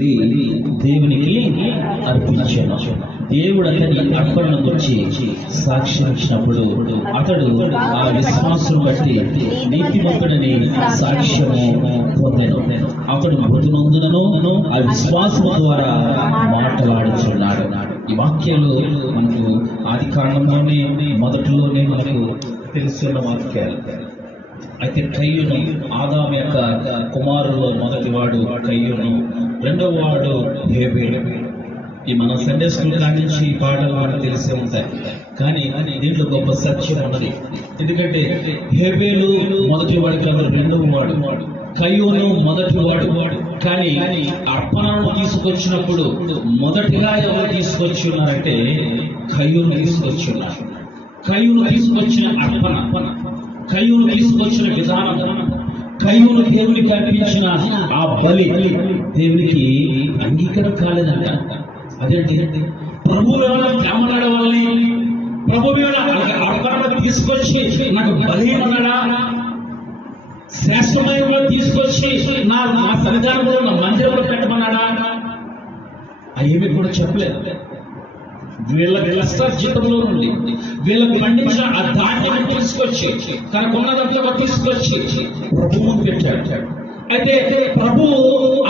తీసుకెళ్లి దేవునికి అర్పించాను. దేవుడు అతని అర్పణను గురించి సాక్ష్యం ఇచ్చినప్పుడు అతడు ఆ విశ్వాసం బట్టి నీతిమంతుడని సాక్ష్యము పొందాను. అతడు మృతునందునను ఆ విశ్వాసము ద్వారా మాట్లాడుతున్నాడు. ఈ వాక్యాలు మనకు ఆది కాండంలోనే మొదటిలోనే మనకు తెలుస్తున్న వాక్యాలు. అయితే కయ్యూను ఆదాము యొక్క కుమారుల్లో మొదటి వాడు కయ్యూను, రెండవ వాడు హేబేలు. ఈ మనం సండే స్కూల్ కాడి నుంచి ఈ పాటలు మనకు తెలిసే ఉంటాయి, కానీ దీంట్లో గొప్ప సత్యం ఉన్నది. ఎందుకంటే హేబేలు మొదటి వాడు కాదు, రెండవ వాడు. కయ్యూను మొదటి వాడు. కానీ అర్పణను తీసుకొచ్చినప్పుడు మొదటిగా ఎవరు తీసుకొచ్చి ఉన్నారంటే కయ్యూను తీసుకొచ్చి ఉన్నారు. కయ్యూను తీసుకొచ్చిన అర్పణ, కయ్యూను తీసుకొచ్చిన విధానం, కయ్యూను దేవునికి అర్పించిన ఆ బలి దేవునికి అంగీకారం కాలేదంట. అదేంటి? ప్రభు ప్రేమ నడవాలి, ప్రభు అర్పణ తీసుకొచ్చి నాకు బలి అన్నాడా, శ్రేష్టమైన తీసుకొచ్చి నా సన్నిధానంలో నా మందిరంలో పెట్టమన్నాడా? అవేమి కూడా చెప్పలేదు. వీళ్ళ కష్టార్జితంలో నుండి వీళ్ళకు పండించిన ఆ ధాన్యాన్ని తీసుకొచ్చి తనకున్నదంతా తీసుకొచ్చి ప్రభువు పెట్టాడు. అయితే ప్రభువు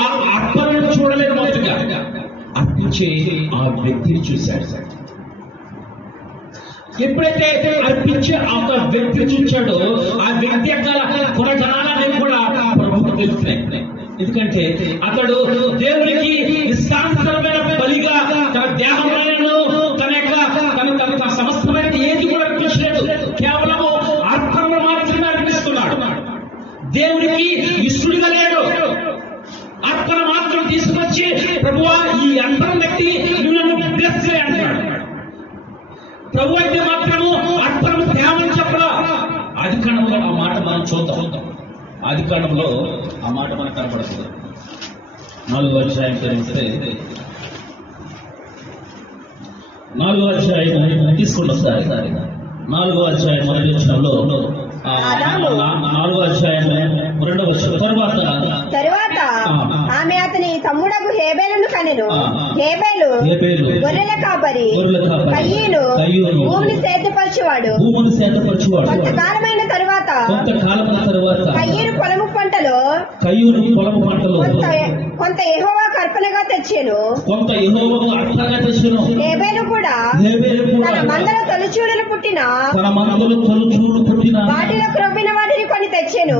ఆ అర్పణను చూడలేదు, మొదటిగా అర్పించే ఆ వ్యక్తిని చూశాడు. ఎప్పుడైతే అర్పించే ఆ వ్యక్తిని చూచాడో ఆ వ్యక్తి యొక్క గుణగణాలని కూడా ప్రభువుకు తెలిసినాయి. ఎందుకంటే అతడు దేవునికి నిస్సాంతరమైన బలిగా తన దేహంలో తన సమస్తమైన ఏది కూడా అర్పించలేదు, కేవలం అర్పణ మాత్రమే అర్పిస్తున్నాడు. దేవునికి ఇష్టడుగా లేడు. అర్పణ మాత్రం తీసుకొచ్చి ప్రభువా ఈ అంతరం వ్యక్తి నువ్వు బ్లెస్ చేయి అంటాడు. ప్రభు అయితే మాత్రము అర్పణ త్యాగం చెప్పరా. ఆది కాండంలో ఆ మాట మనం చూద్దాం. ఆది కాండంలో ఆ మాట మనకు కనపడుతుంది. 4వ అధ్యాయం తెరిస్తే 4వ అధ్యాయం తీసుకున్న సారి 4వ అధ్యాయం మొదటి వచనంలో 4వ అధ్యాయం 2వ వచనం తరువాత ఆమె అతని తమ్ముడకు హేబేలును కనెను. హేబేలు గొర్రెల కాపరి, కయ్యూను భూమిని సేద్యపరచువాడు. కొంతకాలమైన తరువాత కయ్యూను పొలము పంటలో కొంత యెహోవాకు అర్పణగా తెచ్చెను. హేబేలు కూడా తన మందలో తొలిచూలులు పుట్టిన వాటిలో క్రొవ్విన వాటిని కొని తెచ్చెను.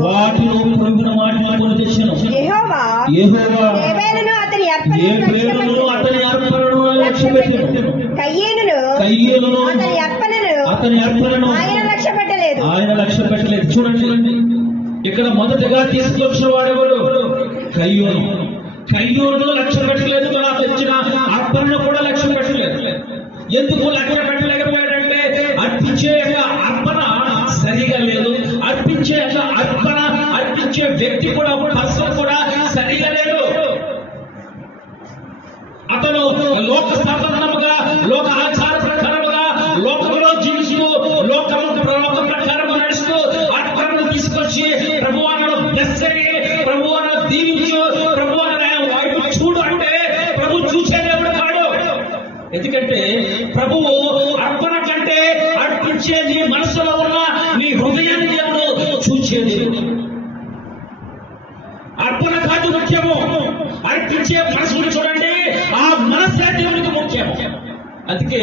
యెహోవా హేబేలును అతని అర్పణను లక్ష్యపెట్టెను. కయ్యూనును అతని అర్పణను ఆయన లక్ష్యపెట్టలేదు. చూడండి, ఇక్కడ మొదటగా తీసుకొచ్చిన వాడెవరు? కయ్యూను లక్ష్య పెట్టలేదు. మనం తెచ్చిన అర్పణను కూడా లక్ష్య పెట్టలేదు. ఎందుకు లక్ష్య పెట్టలేకపోయాడంటే అర్పించే అర్పణ సరిగా లేదు. అర్పించే అర్పణ అర్పించే వ్యక్తి కూడా పర్సన్ కూడా సరిగా లేడు. అతను లోక సాధారణముగా, లోక ఆచార ప్రకారముగా, లోకంలో జీవిస్తూ లోకం ప్రకారం నడుస్తూ అర్పణను తీసుకొచ్చి ప్రభువాను బ్లెస్ అయ్యి, ప్రభువాను దీవించు, ప్రభువాను వైపు చూడు అంటే ప్రభు చూసేదేవుడు కాడు. ఎందుకంటే ప్రభువు అర్పణ కంటే అర్పించే నీ మనసులో ఉన్న నీ హృదయాన్ని చూచేది. అర్పణ కాదు ముఖ్యము, అర్పించే మనసును చూడండి. ఆ మనస్సే దేవునికి ముఖ్యము. అందుకే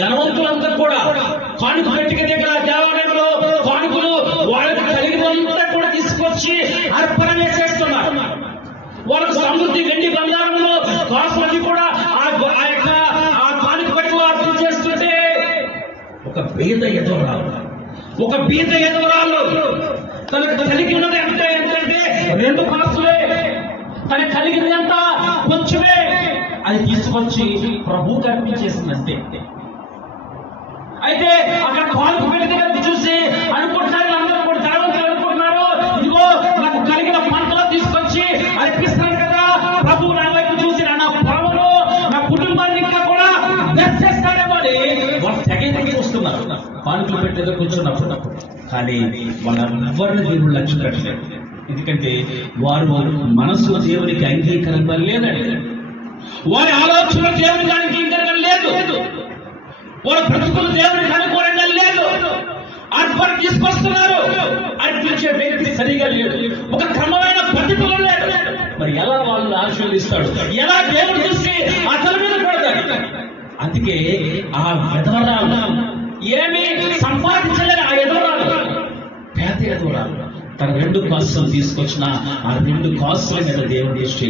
ధనవంతులంతా కూడా కానుక పెట్టిక దగ్గర దేవాలయంలో కానుకలు వాళ్ళకి కలిగినంతా కూడా తీసుకొచ్చి అర్పణ వేసేస్తున్నారు. వాళ్ళకు సమృద్ధి వెండి బంగారంలో కాసులకి కూడా ఆ కానుక పెట్టి అర్పణ చేస్తుంటే ఒక బీద ఎదురాళ్ళు తనకు కలిగి ఉన్నది ఏంటంటే 2 కాసులే, తనకు కలిగింది ఎంత కొంచెమే, అది తీసుకొచ్చి ప్రభువుకి అర్పించేసిందంటే. అయితే అక్కడ కానుక పెట్టి చూసి అనుకుంటున్నారు, అందరూ కూడా ధనవంతులు అనుకుంటున్నారు, ఇదిగో నాకు కలిగిన పంటలో తీసుకొచ్చి అర్పిస్తున్నాను కదా, ప్రభువు నా వైపు చూసి నా పొలంలో నా కుటుంబాన్ని ఇంకా కూడా బ్లెస్ చేస్తాడేమో అని వాళ్ళు తెగ చూస్తున్నారు కానుకలు పెట్టి కూర్చున్నప్పుడు. కానీ వాళ్ళెవ్వరిని దేవుడు లక్ష్య పెట్టలేదు. ఎందుకంటే వారు మనసు దేవునికి అంగీకరంగా లేదండి, వారి ఆలోచన దేవునికి అంగీకరంగా లేదు, వారి బ్రతుకులు దేవునికి అనుకూలంగా లేదు. అర్పణ తీసుకొస్తున్నారు, అర్పించే వ్యక్తి సరిగా లేదు, ఒక క్రమమైన పద్ధతిలో లేదు. మరి ఎలా వాళ్ళు ఆశీర్వదిస్తాడు, ఎలా దేవుడు చూసి అతని మీద పడతాడు? అందుకే ఆ విధవరాలు ఏమి సంపాదించలేని ఆ విధవరాలు, పేద విధవరాలు తన 2 కాసులు తీసుకొచ్చిన ఆ 2 కాసుల మీద దేవుడు దృష్టి.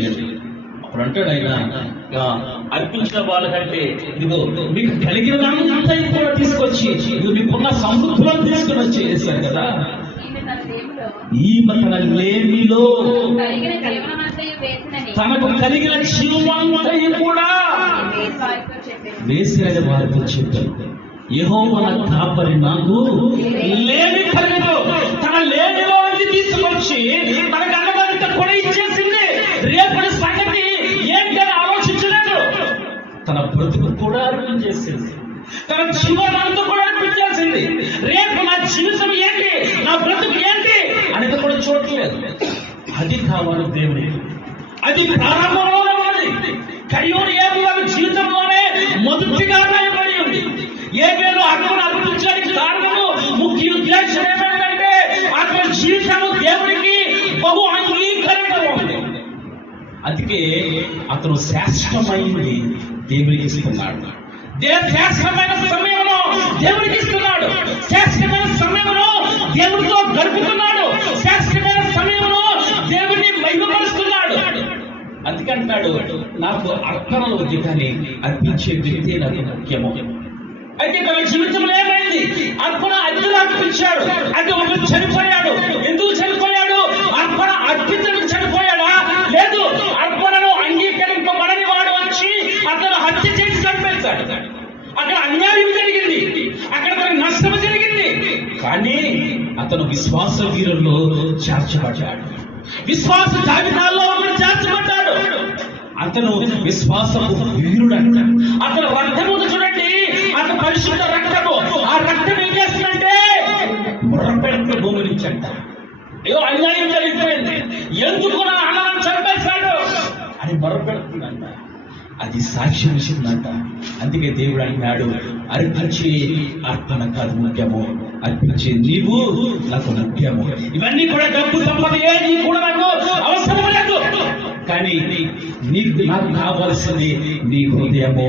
అప్పుడు అంటాడు ఆయన, అర్పించిన వాళ్ళకంటే ఇదిగో మీకు కలిగినంతా కూడా తీసుకొచ్చి ఇదిగో మీకున్న సమృద్ధిలో తీసుకుని వచ్చి చేశారు కదా. ఈమె తన లేమిలో తనకు కలిగిన జీవమంతయు కూడా వేసినది వారితో చెప్పారు. యెహోవా నా కాపరి, నాకు లేమి కలిగిన తన లేమిలో తీసుకొచ్చి తనకు అన్నదంతా కూడా ఇచ్చేసింది. రేపటి సంగతి ఏంటని ఆలోచించలేదు, తన బ్రతుకు కూడా అర్పించేసింది, తన జీవనాంతా కూడా అర్పించేసింది. రేపు నా జీవితం ఏంటి, నా బ్రతుకు ఏంటి అనేది కూడా చూడట్లేదు. అది కావాలి దేవుడికి, అది ప్రారంభంలోనే ఉన్నది. కయ్యూరు ఏమి వారి జీవితంలోనే మొదటిగా రాయబడి ఉంది. ఏ పేరు అర్థం అర్పించడానికి కారణము ముఖ్య ఉద్దేశం ఏమిటంటే అతని జీవితము దేవుడికి బహు అంగీకరంగా ఉంది. అందుకే అతను శ్రేష్టమైంది దేవుడికి ఇస్తున్నాడు. శ్రేష్టమైన సమయంలో దేవుడికి ఇస్తున్నాడు, శ్రేష్టమైన సమయంలో దేవుడితో గడుపుతున్నాడు, శ్రేష్టమైన సమయంలో దేవుడిని మహిమపరుస్తున్నాడు. అందుకంటున్నాడు, నాకు అర్పణలు వద్దు కానీ అర్పించే వ్యక్తి నాకు ముఖ్యము. అయితే తన జీవితంలో ఏమైంది, అర్పణ అద్దెలు అర్పించాడు. అంటే ఒకరు చనిపోయాడు. ఎందుకు చనిపోయాడు? అర్పణ అర్పించడానికి చనిపోయాడా? లేదు, అర్పణను అంగీకరింపబడని వాడు వచ్చి అతను హత్య చేసి చంపేశాడు. అక్కడ అన్యాయం జరిగింది, అక్కడ తనకు నష్టం జరిగింది. కానీ అతను విశ్వాస వీరుల్లో చేర్చబడ్డాడు, విశ్వాస జాబితాల్లో చేర్చబడ్డాడు. అతను విశ్వాసపు వీరుడు. అతను రక్తము చూడండి, అతను పరిశుద్ధ రక్తము. ఆ రక్తం ఏం చేస్తుందంటే ముర్రపెట్టు భూమి నుంచి అంట, ఏదో అన్యాయం జరిగిపోయింది, ఎందుకు నా అన్నను చంపేశాడు అని మొరపెడుతుందంట. అది సాక్ష్యం ఇచ్చిందంట. అందుకే దేవుడు అంటున్నాడు, అర్పించే అర్పణ కాదు ముఖ్యము, అర్పించే నీవు నాకు ముఖ్యము. ఇవన్నీ కూడా డబ్బు సంపద ఏది కూడా నాకు అవసరం లేదు, కానీ నీకు నాకు కావలసింది నీ హృదయము,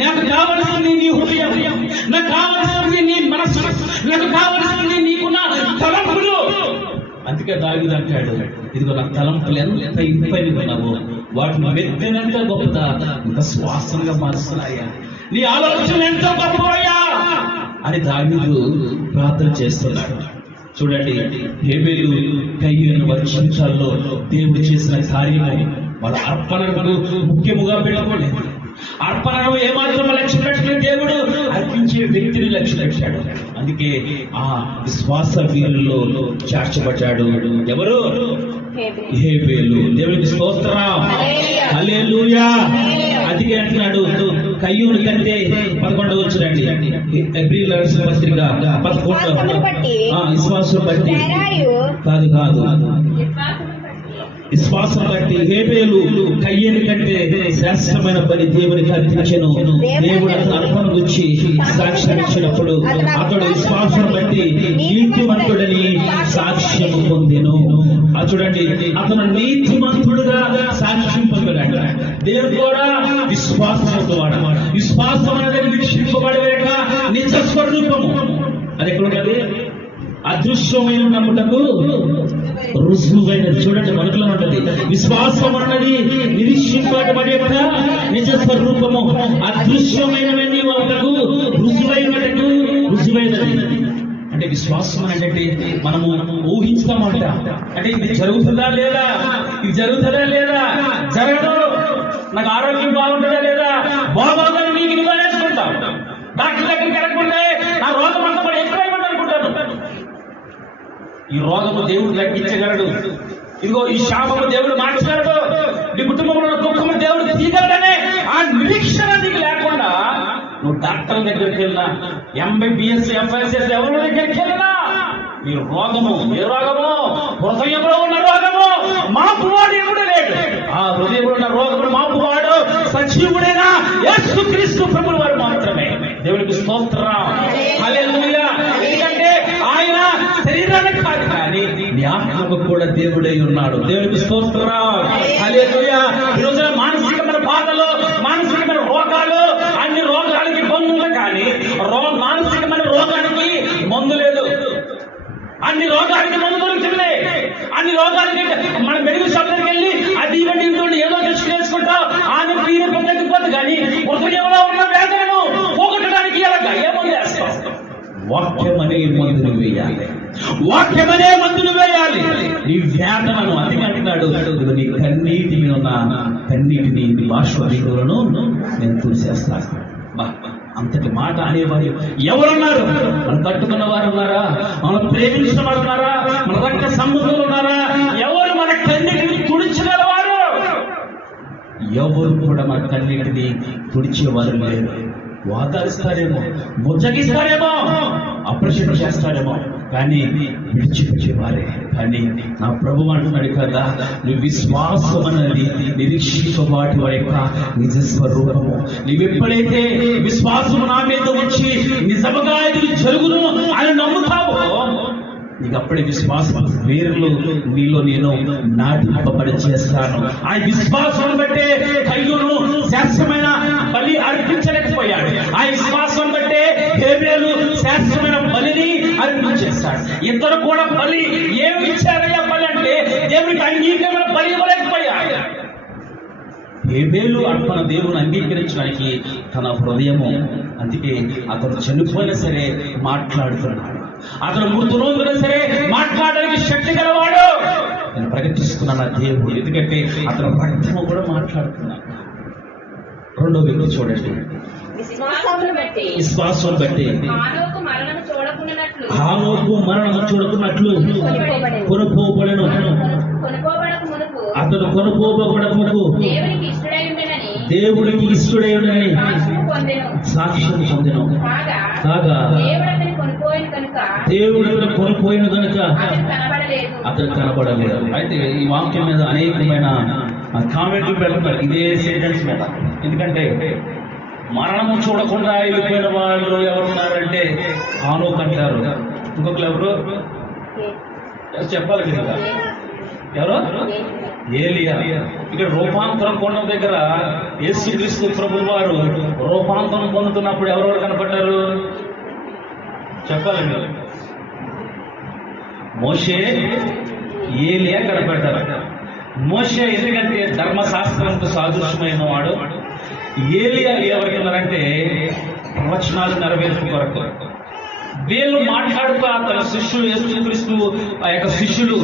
నాకు కావలసింది నీ హృదయం, నాకు కావలసింది నీ మనస్సు, నాకు కావలసింది నీకున్న తలంపులు. అందుకే దావీదు అంటాడు, ఇదిగో నా తలంపులు ఎంత ఇంపైన ఉన్నావో వాటిని మెత్తనంత గొప్పదా, ఇంత శ్వాసంగా మారుస్తున్నాయా, నీ ఆలోచన ఎంతో గొప్పయా అని దావీదు ప్రార్థన చేస్తున్నాడు. చూడండి, హేబేలు కయ్యూరు వారి జీవితాల్లో దేవుడు చేసిన కార్యము వాళ్ళ అర్పణకు ముఖ్యముగా పెట్టుకోలేదు. అర్పణను ఏమాత్రం లక్ష్య పెట్టలేదు, దేవుడు అర్పించే వ్యక్తిని లక్ష్య పెట్టాడు. అందుకే ఆ విశ్వాస వీరుల్లో చేర్చబడ్డాడు. ఎవరు? హేబేలు. దేవునికి స్తోత్రం, హల్లెలూయా. అందుకే అంటున్నాడు, కయ్యూరు కంటే 11వ వచనండి, హెబ్రీయుల రాసిన పత్రిక 11వ, విశ్వాసం బట్టి కాదు, విశ్వాసం బట్టి హేబేలు కయ్యూరు కంటే శ్రేష్టమైన పని దేవునికి అర్పించెను. దేవుడు అతను అర్పణ గురించి సాక్ష్యం ఇచ్చినప్పుడు అతడు విశ్వాసం బట్టి నీతిమంతుడని సాక్ష్యం పొందెను. చూడండి, అతను నీతిమంతుడుగా సాక్ష్యం పొందాడు. దేవుడు కూడా విశ్వాసంతో వాడు. విశ్వాసం అనేది వీక్షింపబడేక నిజ స్వరూపము. అది ఎక్కడ ఉన్నది? అదృశ్యమైన నమ్ముటకు రుజువైన. చూడండి, మనకులో ఉంటది విశ్వాసం అన్నది నిరీక్షింపబడే నిజ స్వరూపము, అదృశ్యమైనవన్నీ ఒకటకు రుజువైనది. అంటే విశ్వాసం అంటే మనము ఊహించుతామంట, అంటే ఇది జరుగుతుందా లేదా, ఇది జరుగుతుందా లేదా, జరగదు, నాకు ఆరోగ్యం బాగుంటుందా లేదా, బాగోదని నీకు నువ్వు నేర్చుకుంటావు. డాక్టర్ దగ్గరికి వెళ్ళకుంటే నా రోగం అంతా కూడా ఎక్కువైపోతుంది అనుకుంటాను. ఈ రోగము దేవుడు తగ్గించగలడు. ఇదిగో ఈ శాపము దేవుడు మార్చగలడు. నీ కుటుంబంలో దుఃఖము దేవుడు తీయగలడనే ఆ నిరీక్షణ నీకు లేకుండా నువ్వు డాక్టర్ దగ్గరికి వెళ్ళినా, ఎంబీబీఎస్, ఎంఎస్ఎస్ ఎవరి దగ్గరికి వెళ్ళినా ఈ రోగము, ఏ రోగము హృదయంలో ఉన్న రోగము మాపువాడు ఎవడు లేడు. ఆ హృదయంలో ఉన్న రోగమును మాపువాడు సజీవుడైన యేసుక్రీస్తు ప్రభువు వారు మాత్రమే. దేవునికి స్తోత్రం, హల్లెలూయా. ఎందుకంటే ఆయన శరీరానికి కాదు కానీ నీ ఆత్మకు కూడా దేవుడై ఉన్నాడు. దేవునికి స్తోత్రం, హల్లెలూయా. ఈ రోజున మానసికమైన బాధలు, మానసికమైన రోగాలు, అన్ని రోగాలకి మందులు కానీ మానసికమైన రోగానికి మందు లేదు. అన్ని రోగాలకి మందు దొరుకుతుంది. అన్ని రోగాలకి మన మెడికల్ షాప్ దగ్గరికి వెళ్ళి అది ఇవ్వండి ఇవ్వండి ఏదో టెస్ట్ చేసుకుంటాం, ఆయన పీరు పొందకపోతే కానీ హృదయంలో ఉన్న వేదనను పోగొట్టడానికి ఎలాగా ఏమంది చేస్తాం? వాక్యమనే మందులు వేయాలి. వాక్యమనే మందులు వేయాలి. నీ వేదనను అది అంటున్నాడు, నీ కన్నీటిని ఉన్న కన్నీటిని నీ బాష్పీకులను నేను తుడిచేస్తాను. అంతటి మాట అనేవారు ఎవరున్నారు? మనం కట్టుకున్న వారు ఉన్నారా? మనం ప్రేమించిన వారు ఉన్నారా? మన రక్త సంబంధులు ఉన్నారా? ఎవరు మన కన్నీటిని తుడిచగలవారు? ఎవరు కూడా మన కన్నీటిని తుడిచేవారు లేరు. వాదారిస్తారేమో, బుజ్జగిస్తారేమో, అప్రిషియేట్ చేస్తారేమో, కానీ విడిచిపెట్టేవారే. కానీ నా ప్రభు అంటున్నాడు కదా, నువ్వు విశ్వాసం అన్నది నిరీక్షించ వాటి యొక్క నిజ స్వరూపము. నువ్వు ఎప్పుడైతే విశ్వాసం నా మీద వచ్చి నిజముగా ఇది జరుగును అని నమ్ముతావు, నీకు అప్పుడే విశ్వాసం వేరులో నీలో నేను నాటింపబడి చేస్తాను. ఆ విశ్వాసం బట్టే కయ్యూను శాస్త్రమైన బలి అర్పించలేకపోయాడు. ఆ విశ్వాసం బట్టే హేబేలు శాస్త్రమైన బలిని అర్పించేస్తాడు. ఇద్దరు కూడా బలి ఏమి ఇచ్చారయ్యా? బలి అంటే దేవునికి అంగీకరణ బలి ఇవ్వలేకపోయాడు. హేబేలు అర్పణ దేవుని అంగీకరించడానికి తన హృదయము, అందుకే అతను చనిపోయినా సరే మాట్లాడుతున్నాడు. అతను మృతి రోజున సరే మాట్లాడడానికి శక్తి గలవాడు. నేను ప్రకటిస్తున్నాను ఆ దేవుడు, ఎందుకంటే అతను రక్తము కూడా మాట్లాడుతున్నాడు. రెండో వ్యక్తి చూడండి, విశ్వాసం బట్టి హానోకు మరణము చూడకున్నట్లు కొనుకోబడను. అతను కొనుకోబడకు దేవుడికి ఇష్టడై ఉండని సాక్ష్యం పొందెను. కాగా దేవుడు కొనుక్కోయిన కనుక అతను కనబడలేదు. అయితే ఈ వాక్యం మీద అనేకమైన కామెంట్లు పెడతారు ఇదే సెంటెన్స్ మీద. ఎందుకంటే మరణము చూడకుండా వెళ్ళిపోయిన వాళ్ళు ఎవరున్నారంటే హానోకు అంటారు. ఇంకొకరు ఎవరు చెప్పాలి కదా, ఎవరు? ఏలియా. ఇక్కడ రూపాంతరం కొండ దగ్గర యేసుక్రీస్తు ప్రభువు వారు రూపాంతరం పొందుతున్నప్పుడు ఎవరెవరు కనపడ్డారు చెప్పాలి మీరు? మోషే, ఏలియా కనపడ్డారు. మోషే ఎందుకంటే ధర్మశాస్త్రంతో సాదృశ్యమైన వాడు. ఏలియా ఎవరికన్నారంటే ప్రవచనాలు నెరవేర్పు కొరకు. వీళ్ళు మాట్లాడుతూ తన శిష్యులు, యేసుక్రీస్తు ఆ యొక్క శిష్యులు,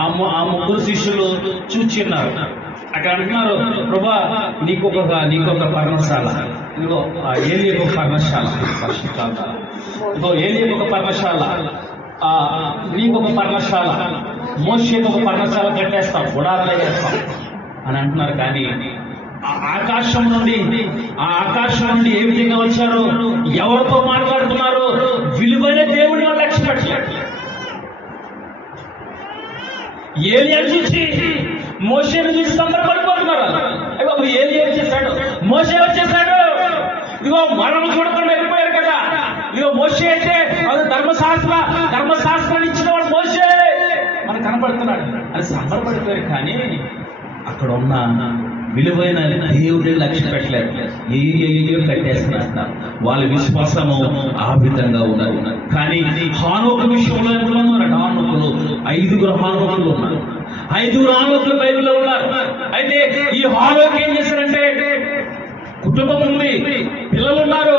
ఆ ముగ్గురు శిష్యులు చూచిన్నారు. అక్కడ అంటున్నారు, ప్రభా నీకొక పర్ణశాల, ఇదిగో ఏలియాకు ఒక పర్ణశాల, ఇదిగో ఏలియాకు ఒక పర్ణశాల, నీకొక పర్ణశాల, మోషేకు ఒక పర్ణశాల కట్టేస్తాం, గుడారాలు వేస్తాం అని అంటున్నారు. కానీ ఆకాశం నుండి ఏ విధంగా వచ్చారో, ఎవరితో మాట్లాడుతున్నారు, విలువైన దేవుని వాళ్ళు లక్ష్య పెట్టలేదు. ఏలియా చూసి మోషేను చూసి సంబరపడిపోతున్నారు. అయ్యో ఏలియా వచ్చేసాడు, మోషే వచ్చేసాడు, ఇదిగో మరణం చూడకుండా వెళ్ళిపోయారు కదా, ఇదిగో మోషే అయితే ధర్మశాస్త్రాన్ని ఇచ్చిన వాడు మోషే మనకు కనపడుతున్నాడు అని సంబరపడిపోయారు. కానీ అక్కడ ఉన్న విలువైన దేవుడిని లక్ష్య పెట్టలేదు. ఏ కట్టేస్తున్నారు. వాళ్ళ విశ్వాసము ఆ విధంగా ఉన్నారు. కానీ హానోకు విషయంలో ఎంతమంది ఉన్నారు? హానోకులు 5 హానోకులు ఉన్నారు. 5 హానోకులు బైబిల్లో ఉన్నారు. అయితే ఈ హానోకు ఏం చేశారంటే, కుటుంబం ఉంది, పిల్లలు ఉన్నారు,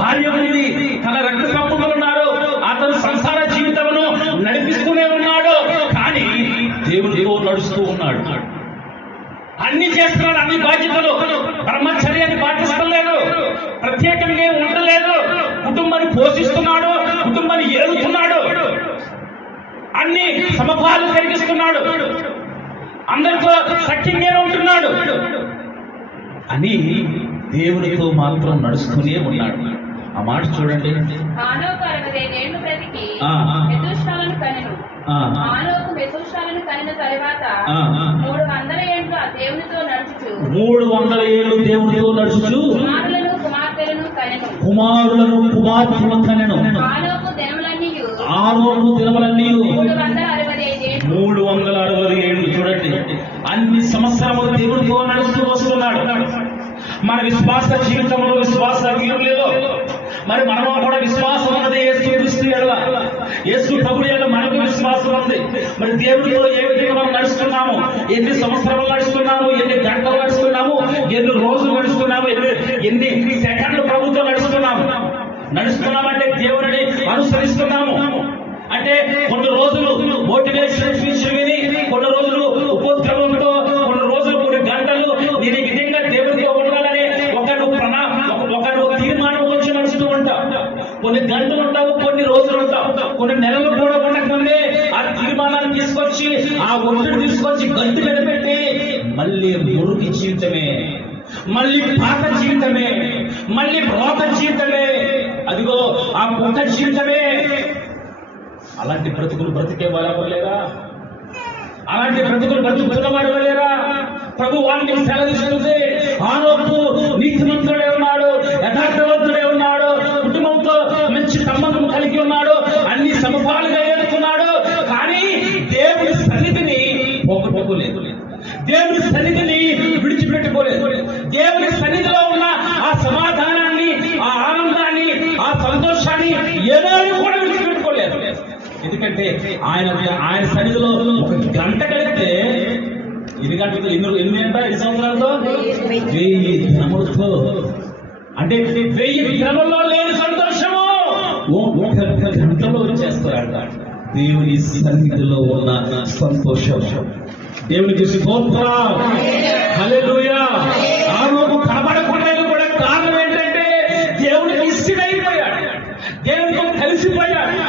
భార్య ఉంది, తన రక్త సంబంధులు ఉన్నారు, అతను సంసార జీవితమును నడిపిస్తూనే ఉన్నాడు. కానీ దేవుడితో నడుస్తూ ఉన్నాడు. అన్ని చేస్తున్నాడు, అన్ని బాధ్యతలు, బ్రహ్మచర్యాన్ని పాటిస్తలేదు, ప్రత్యేకంగా ఉండలేదు, కుటుంబాన్ని పోషిస్తున్నాడు, కుటుంబాన్ని ఏలుతున్నాడు, అన్ని సమపాలు కలిగిస్తున్నాడు, అందరితో సఖ్యంగా ఉంటున్నాడు అని దేవునితో మాత్రం నడుస్తూనే ఉన్నాడు. ఆ మాట చూడండి. మానవుకు మెతుషాలను కనిన తరువాత 300 ఏండ్లు ఆ దేవునితో నడుచుచు 300 ఏళ్ళు దేవునితో నడుచుచు కుమారులను కుమార్తెలను కనెను. ఆనోకు దినములన్నీయు 365 ఏళ్ళు. చూడండి, అన్ని సంవత్సరములు దేవునితో నడుస్తూ వస్తున్నాడు. మన విశ్వాస జీవితంలో విశ్వాస వీరులేదో మరి మనలో కూడా విశ్వాసం ఉన్నది. యేసు ప్రభువు యొక్క మనకు విశ్వాసం ఉంది. మరి దేవుడితో ఏ విధంగా మనం నడుస్తున్నాము, ఎన్ని సంవత్సరాలు నడుస్తున్నాము, ఎన్ని గంటలు నడుస్తున్నాము, ఎన్ని రోజులు నడుస్తున్నాము, ఎన్ని సెకండ్లు ప్రభుత్వం నడుస్తున్నామంటే దేవుడిని అనుసరిస్తున్నాము. అంటే కొన్ని రోజులు మోటివేషన్ స్పీచ్ విని, కొన్ని రోజులు ఉపద్రవంతో, కొన్ని రోజులు కొన్ని గంటలు నేను ఈ విధంగా దేవుడితో ఉండాలని ఒకడు తీర్మానం వచ్చి నడుస్తూ ఉంటాం. కొన్ని గంటలు ఉంటావు, కొన్ని రోజులు ఉంటావు, కొన్ని నెలలు కూడా ఉండకముందే ఆ తీర్మానాన్ని తీసుకొచ్చి, ఆ ఒత్తిడి తీసుకొచ్చి గంటు మీద పెట్టి మళ్ళీ మురికి జీవితమే, మళ్ళీ పాత జీవితమే, మళ్ళీ రోత జీవితమే, అదిగో ఆ పుట్ట జీవితమే. అలాంటి బ్రతుకులు బ్రతికే వాళ్ళేరా? అలాంటి బ్రతుకులు బ్రతుకుతున్న వారు లేరా? ప్రభు వారిని సెలవిస్తుంది. ఆనోకు నీతిమంతుడే ఉన్నాడు, యథార్థవంతుడే ఉన్నాడు, కుటుంబంతో మంచి సంబంధం కలిగి ఉన్నాడు, అన్ని సమపాలుగా ఎదుర్కొన్నాడు. కానీ దేవుని సన్నిధిని పోగొట్టుకోలేదు, దేవుని సన్నిధిని విడిచిపెట్టుకోలేదు. దేవుని సన్నిధిలో ఉన్న ఆ సమాధానాన్ని, ఆ ఆనందాన్ని, ఆ సంతోషాన్ని ఏనాడు కూడా విడిచిపెట్టుకోలేదు. ఎందుకంటే ఆయన సన్నిధిలో ఒక గంట కలిగితే ఎన్ని గంటలతో, ఎన్ని సంవత్సరాలతో, 1000 దినములతో, అంటే 1000 దినముల్లో లేని సంతోషము ఒక గంటలో వచ్చేస్తారట. దేవుని సన్నిధిలో ఉన్న సంతోషం. దేవునికి స్తోత్రం, హల్లెలూయా. ఆనోకు కనబడకుండా కూడా కారణం ఏంటంటే దేవుడికి ఇష్టమైపోయాడు, దేవుడితో కలిసిపోయాడు,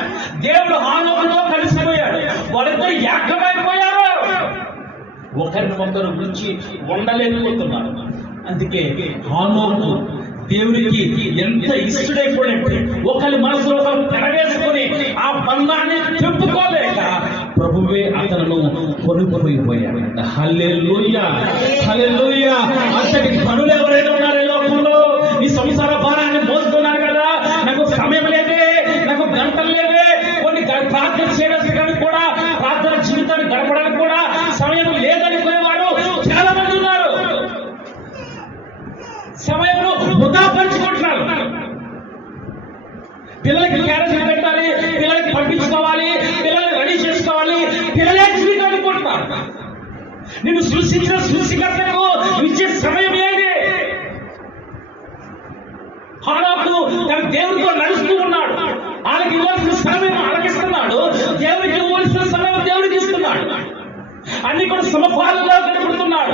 దేవుడు ఆనోకుతో కలిసిపోయాడు, వాళ్ళిద్దరు ఏకమైపోయారు, ఒకరినొకరు గురించి ఉండలేకపోతున్నారు. అందుకే ఆనోకు దేవుడికి ఎంత ఇష్టడైపోయాడంటే ఒకరి మనసులో ఒకరు తెరవేసుకుని ఆ బంధాన్ని చెప్పుకోలేక ప్రభువే అతను కొనుక్కుపోయిపోయాడు. హల్లెలూయా, హల్లెలూయా. అంతటి పనులు ఎవరైనా ఉన్నారు ఈ లోకంలో? ఈ సంసార భారాన్ని మోస్తున్నారు కదా, నాకు సమయం లేదే, నాకు గంటలు లేవే, కొన్ని ప్రార్థన చేయడానికి కూడా, ప్రార్థన జీవితాన్ని గడపడానికి కూడా సమయం లేదనుకునేవాడు చాలా మంది ఉన్నారు. సమయం వృధా పంచుకుంటున్నారు. పిల్లలకి క్యారేజ్ పెట్టాలి, పిల్లలకి పంపించుకోవాలి, పిల్లల్ని రెడీ చేసుకోవాలి, పిల్లలే జీవితం అనుకుంటున్నారు. నిన్ను సృష్టించిన సృష్టికర్తకు ఇచ్చే సమయం ఏది? ఆనాడు తన దేవుడితో నడుస్తూ ఉన్నాడు, వాళ్ళకి ఇవ్వాల్సిన సమయం ఆలకిస్తున్నాడు, దేవుడికి ఇవ్వాల్సిన సమయం దేవుడికి ఇస్తున్నాడు, అన్ని కూడా సమపాలుగా గడుపుతున్నాడు.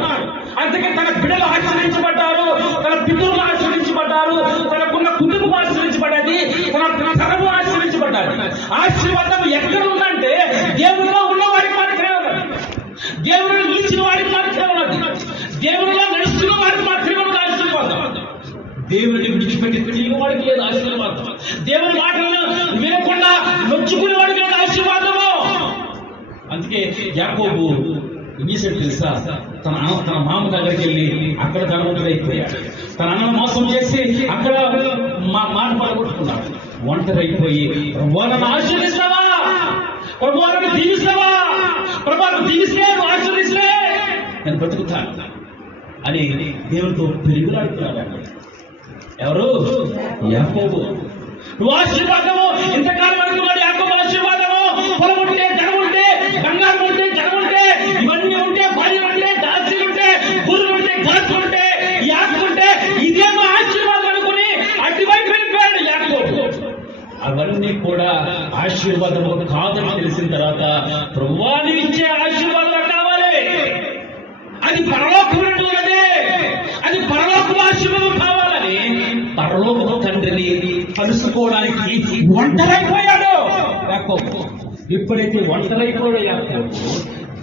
అందుకే తన బిడ్డలు ఆశ్రయించబడ్డారు, తన పితరులు ఆశ్రయించబడ్డారు, తనకున్న కుటుంబం ఆశ్రయించబడ్డది, తన తరము ఆశ్రయించబడ్డారు. ఆశీర్వాదం ఎక్కడ ఉందంటే దేవుడిలో ఉన్నవాడికి మాత్రమే ఉన్నది, దేవుడిని నిలిచిన వాడికి మాత్రమే ఉన్నది, దేవుడిలో నడుస్తున్న వాడికి మాత్రమే ఉన్నది ఆశీర్వాదం. దేవుడిని విడిచిపెట్టి తిరిగి వాడికి లేదు ఆశీర్వాదం. దేవుడి మాటలను వినకుండా నొచ్చుకునే వాడికి లేదు ఆశీర్వాదము. అందుకే యాకోబు ఏం చేశాడు తెలుసా? తన మామ దగ్గరికి వెళ్ళి అక్కడ ధనవంతుడైపోయాడు, తన అన్నను మోసం చేసి అక్కడ మాట పడగొట్టుకున్నాడు. ఒంటరైపోయి వాళ్ళని ఆశీర్వదిస్తావా, ప్రభువారిని దీవిస్తావా, ప్రభువారిని దీవిస్తే ఆశీర్వదిస్తే నేను బ్రతుకుతాను అని దేవుడితో పెరుగులాడుతున్నాడు. ఎవరు? యాకోబు. నువ్వు ఆశీర్వాదము ఇంతకాలం అనుకున్నాడు యాకోబు ఆశీర్వాదము. పొలం ఉంటే, ధనం ఉంటే, బంగారం ఉంటే, జనం ఉంటే, ఇవన్నీ ఉంటే, భార్యలు ఉంటే, దాసీలు ఉంటే, గురువులు ఉంటే, గాసులు ఉంటే, యాకోబు ఉంటే ఇదేమో ఆశీర్వాదం అనుకుని అటువైపు వెళ్ళిపోయాడు యాకోబు. అవన్నీ కూడా ఆశీర్వాదము కాదని తెలిసిన తర్వాత ప్రభువాని ఇచ్చే ఆశీర్వాదం కావాలి, అది పరలోకమైనది, అది పరలోక ఆశీర్వాదం కావాలని పరలోక తండ్రిని కలుసుకోవడానికి ఒంటరైపోయాడు యాకోబు. ఎప్పుడైతే ఒంటరైపోయాడో యాకోబు,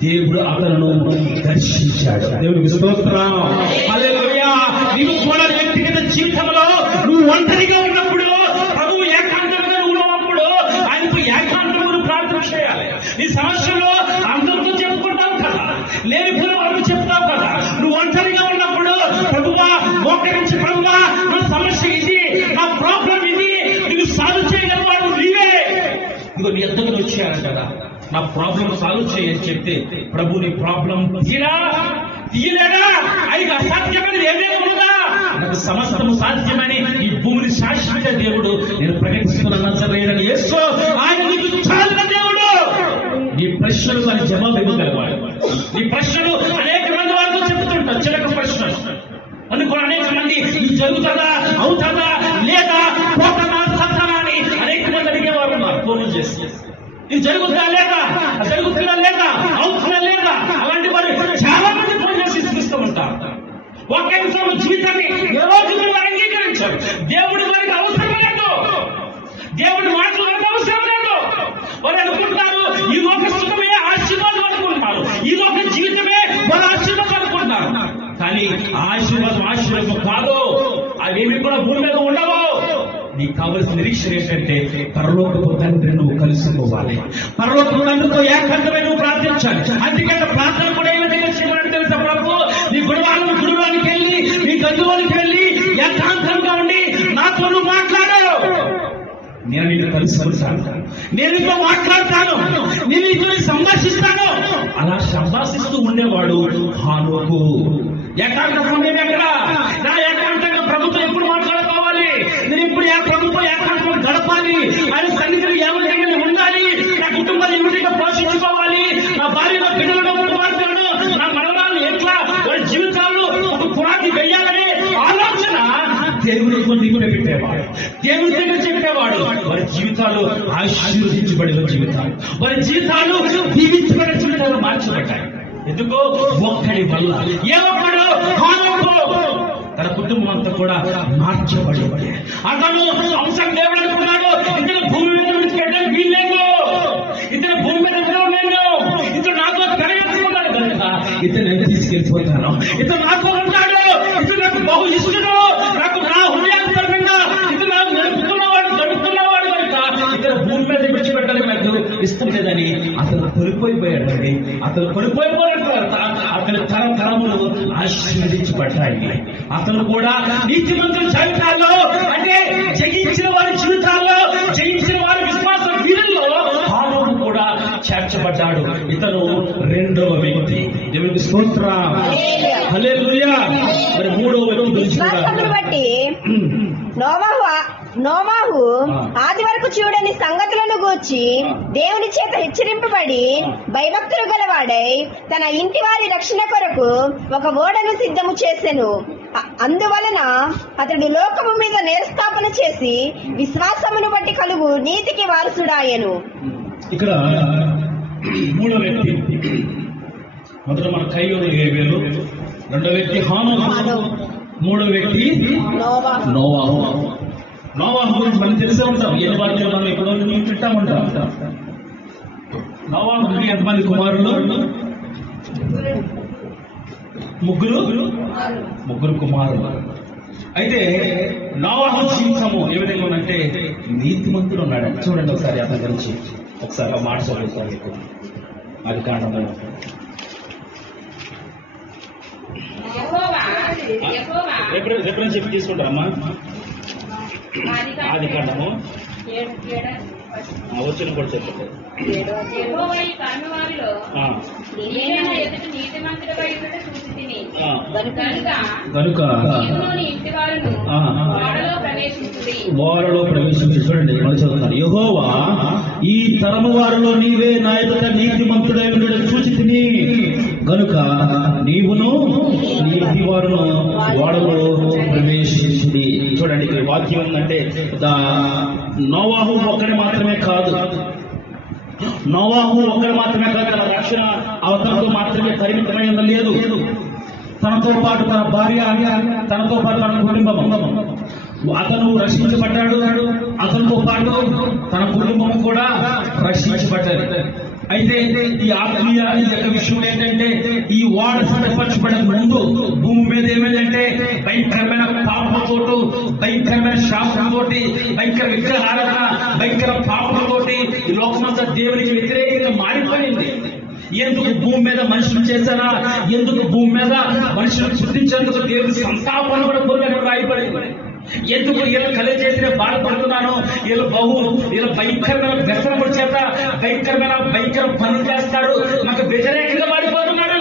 దేవుడు అతను దర్శించాడు. దేవుడికి స్తోత్రం, హల్లెలూయా. నీవు కూడా వ్యక్తిగత జీవితంలో నువ్వు ఒంటరిగా ఉన్నప్పుడు, ప్రభువు ఏకాంతంగా ఉన్నప్పుడు ఆయనకు ఏకాంతంగా ప్రార్థన చేయాలి. నీ సమస్య నా ప్రాబ్లం సాల్వ్ చేయని చెప్తే ప్రభు నీ ప్రాబ్లం తీయలేదా? ఐదు అసాధ్యమైనది ఏమేమి ఉందా? నాకు సమస్తము సాధ్యమని ఈ భూమిని శాశ్వత దేవుడు నేను ప్రకటిస్తున్నాను. యేసు ఆయన నీకు చాలిన దేవుడు. నీ ప్రశ్నలు అని జవాబు ఇవ్వగలవాడు. నీ ప్రశ్నలు అనేక మంది వారితో చెప్తుంటారు, చిలక ప్రశ్నలు అనుకో. అనేక మంది ఇది జరుగుతుందా, అవుతుందా, లేదా, పోతుందా, సత్తానా అని అనేక మంది అడిగేవారు ఉన్నారు ఫోన్ చేసి. ఇది జరుగుతుందా లేదా, జరుగుతుందా లేదా, అవుతుందా లేదా, అలాంటి వారు చాలా మంది ఫోన్ చేసి ఇస్తూ ఉంటారు. ఒకే జీవితాన్ని ఏ రోజు అంగీకరించారు. దేవుడి వారికి అవసరం లేదు, దేవుడి మాటలు వారికి అవసరం లేదు. వారు అనుకుంటారు ఈ లోక సుఖమే ఆశీర్వాదం అనుకుంటారు, ఈ లోక జీవితమే వారు ఆశీర్వాదం అనుకుంటారు. కానీ ఆశీర్వాదం కాదు, అవేమి కూడా భూమి మీద ఉండవు. నీకు కావలసిన నిరీక్షణ ఏంటంటే పరలోకపు తండ్రి నువ్వు కలుసుకోవాలి, పరలోకపు తండ్రితో ఏకాంతమై నువ్వు ప్రార్థించాలి. అందుకంటే ప్రార్థన కూడా ఏమైనా చేయమని తెలుసా? ప్రభు నీ గురువానికి వెళ్ళి, నీ గంధువునికి వెళ్ళి ఏకాంతంగా ఉండి నాతో నువ్వు మాట్లాడావు. నేను నీకు కలుసుకుంటాను, నేను నీతో మాట్లాడతాను, నేను నీతో సంభాషిస్తాను. అలా సంభాషిస్తూ ఉండేవాడు హానోకు. ఏకాంతం ఉండేది ఎక్కడ? నా ఏకాంతంగా ప్రభుత్వం ఎప్పుడు మాట్లాడుకోవాలి, నేను ఇప్పుడు ప్రభుత్వం ఏకాంతం గడపాలి, ఆయన సన్నిధిని ఏమైనా ఉండాలి, నా కుటుంబాన్ని ఏమిటిగా పోషించుకోవాలి, నా భార్య పిల్లలను కుమార్తెలను నా మనవాళ్ళు ఎట్లా వారి జీవితాల్లో ఒక పునాది వెయ్యాలనే ఆలోచన దేవుడితో దిగులు పెట్టేవాడు, దేవుడి దగ్గర చెప్పేవాడు. వారి జీవితాలు ఆశీర్వదించబడిన జీవితాలు, వారి జీవితాలు దీవించబడిన జీవితాలు మార్చబడ్డాయి. ఎందుకో ఒక్కడి వల్ల. ఏ ఒక్కడు తన కుటుంబం అంతా కూడా మార్చబడి అతను అంశం దేవుడు అనుకున్నాడు. ఇతను భూమి మీద విడిచిపెట్టడానికి వీల్లేదు, ఇతను భూమి మీద విడవలేదు, ఇతను నాతో పెరగట్టుకున్నాడు కనుక ఇతను తీసుకెళ్ళిపోతాను, ఇతను నాతో ఉంటాడు, ఇతను నాకు బహు ఇష్టడు, నాకు నా హృదయాంతరంగా ఇతను నాకు నడుపుతున్నవాడు కనుక ఇతను భూమి మీద విడిచిపెట్టాలి నాకు ఇష్టం లేదని అతను కొనిపోయిపోయాడండి. అతను కొనిపోయిపోయిన తర్వాత అతని తరతరములు ఆశీర్వదించబడ్డాయి. అతను కూడా నీతిమంతుల జీవితాల్లో, అంటే జయించిన వారి జీవితాల్లో, జయించిన వారి విశ్వాస వీరుల్లో హానోకు కూడా చేర్చబడ్డాడు. ఇతను రెండవ వ్యక్తి. దేవునికి స్తోత్రం, హల్లెలూయా. మరి మూడవ వ్యక్తి విశ్వాసమును బట్టి నోవాహు ఆది వరకు చూడని సంగతులను గూర్చి దేవుని చేత హెచ్చరింపబడి భయభక్తులు గలవాడై తన ఇంటి వారి రక్షణ కొరకు ఒక ఓడను సిద్ధము చేసెను. అందువలన అతడు లోకము మీద నేరస్థాపన చేసి విశ్వాసమును బట్టి కలుగు నీతికి వారసుడాయను. ఇక్కడ మూడో వ్యక్తి, మొదట మన కయ్యూరు వేలు, రెండో వ్యక్తి హానోకు, మూడో వ్యక్తి నోవాహు. నోవాహు గురించి మనం తెలిసే ఉంటాం. ఏ బాధ్యత మనం ఇక్కడ తింటా ఉంటాం. నోవాహుకి ఎంతమంది కుమారులు? ముగ్గురు కుమారులు. అయితే నోవాహు జీవితము ఏ విధంగా ఉందంటే నీతిమంతుడు ఉన్నాడు. చూడండి ఒకసారి అతని గురించి ఒకసారి ఆ మాట చదువుతాను. అది కారణం ఎప్పుడైనా చెప్పి తీసుకుంటారమ్మా. ఆది కాండము వచ్చిన కూడా చెప్పండి. వారిలో ప్రవేశించి చూడండి చదువుతాను. యెహోవా ఈ తరము వారిలో నీవే నా ఎదుట నీతిమంతుడై ఉండడం చూచితిని గనుక నీవును నీ ఇంటి వారును వాడలో ప్రవేశించింది. చూడండి ఈ వాక్యం ఏంటంటే నోవాహు ఒక్కరి మాత్రమే కాదు, నోవాహు ఒక్కరు మాత్రమే కాదు, తన రక్షణ అవతలతో మాత్రమే పరిమితమై లేదు. తనతో పాటు తన భార్య, తనతో పాటు తన కుటుంబం, అతను రక్షించబడ్డాడు. అతనితో పాటు తన కుటుంబం కూడా రక్షించబడ్డారు. అయితే ఈ ఆత్మీయ విషయం ఏంటంటే ఈ వాడ సిద్ధపరచబడిన ముందు భూమి మీద ఏమైందంటే భయంకరమైన పాపంతో, భయంకరమైన శాస్త్రంతో, భయంకర విగ్రహారాధన, భయంకర పాపంతో ఈ లోకమంతా దేవునికి వ్యతిరేకంగా మారిపోయింది. ఎందుకు భూమి మీద మనుషులు చేశారా, ఎందుకు భూమి మీద మనుషులు సృష్టించేందుకు దేవుడి సంతాపన కూడా పూర్వకంగా రాయబడింది. ఎందుకు వీళ్ళు కలే చేసిన బాధపడుతున్నాను, వీళ్ళు భయంకరమైన వ్యసనం చేత భయంకర పనులు చేస్తారు, నాకు వ్యతిరేకంగా మారిపోతున్నాడు.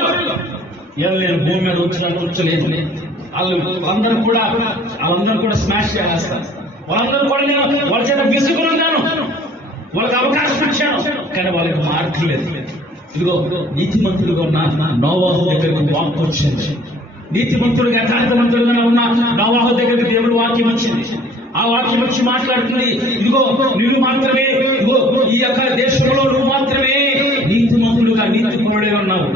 నేను భూమి మీద కూర్చోలేదు, వాళ్ళందరూ కూడా స్మాష్ చేస్తాను, వాళ్ళందరూ కూడా నేను వాళ్ళ చేత విసుగున్నాను, వాళ్ళకి అవకాశం ఇచ్చాను, కానీ వాళ్ళకి మార్పు లేదు. ఇదిగో నీతిమంతులుగా ఉన్న నోవాహు దగ్గరికి వాక్కు వచ్చింది. నీతిమంతుడుగా యథార్థవంతుడుగా ఉన్న నోవాహు దగ్గరికి దేవుడు వాక్యం వచ్చింది. ఆ వాక్యం వచ్చి మాట్లాడుతుంది, ఇదిగో నువ్వు మాత్రమే, ఇదిగో ఈ యొక్క దేశంలో నువ్వు మాత్రమే నీతిమంతుడుగా నీతిపరుడే ఉన్నావు,